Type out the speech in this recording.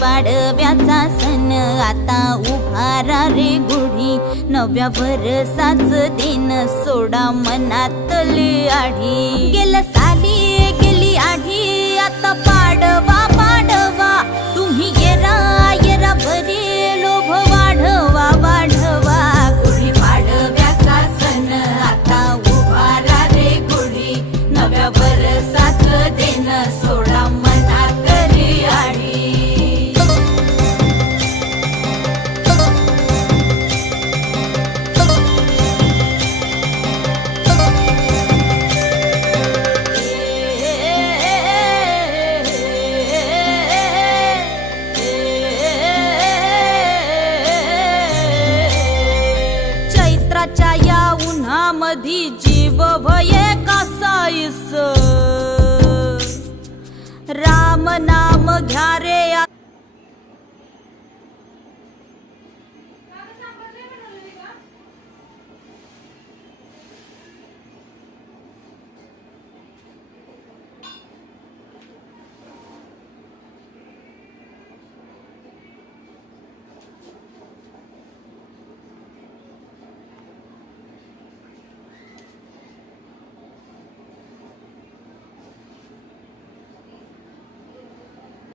पाडव्याचा सण आता उभारा रे गुढी, नव्या वर्षाच दिन सोडा मनातली आढी। गेल्या साली गेली आढी, आता पाडवा पाडवा, तुम्ही येरा येरा बरी लोभ वाढवा वाढवा। गुढी पाडव्याचा सण आता उभारा रे गुढी, नव्या वर्षाच दिन सोडा मनातली आढी। चैत्राच्या या उन्हामधी जीव भये कासाईस, राम नाम घ्या